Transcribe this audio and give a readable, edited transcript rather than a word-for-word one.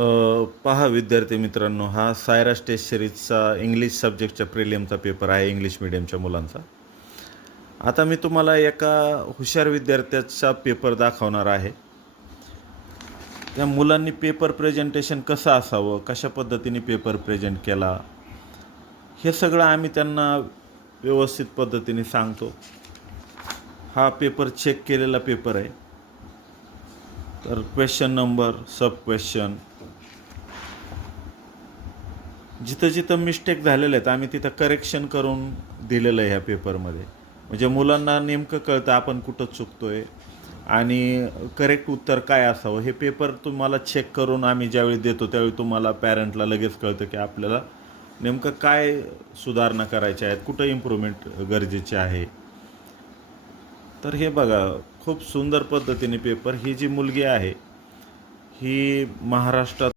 पहा विद्यार्थी मित्रांनो, हा सायरास टेस्ट सिरीजचा इंग्लिश सब्जेक्टच्या प्रिलिमचा पेपर आहे, इंग्लिश मीडियमच्या मुलांचा. आता मी तुम्हाला एका हुशार विद्यार्थ्याचा पेपर दाखवणार आहे. त्या मुलांनी पेपर प्रेझेंटेशन कसं असावं, कशा पद्धतीने पेपर प्रेझेंट केला, हे सगळं आम्ही त्यांना व्यवस्थित पद्धतीने सांगतो. हा पेपर चेक केलेला पेपर आहे. तर क्वेश्चन नंबर, सब क्वेश्चन, जिथं जिथं मिस्टेक झालेले आहेत आम्ही तिथं करेक्शन करून दिलेलं आहे ह्या पेपरमध्ये. म्हणजे मुलांना नेमकं कळतं आपण कुठं चुकतोय आणि करेक्ट उत्तर काय असावं. हे पेपर तुम्हाला चेक करून आम्ही ज्यावेळी देतो त्यावेळी तुम्हाला पॅरेंटला लगेच कळतं की आपल्याला नेमकं काय सुधारणा करायच्या आहेत, कुठं इम्प्रूव्हमेंट गरजेचे आहे. तर हे बघा, खूप सुंदर पद्धतीने पेपर. ही जी मुलगी आहे ही महाराष्ट्रात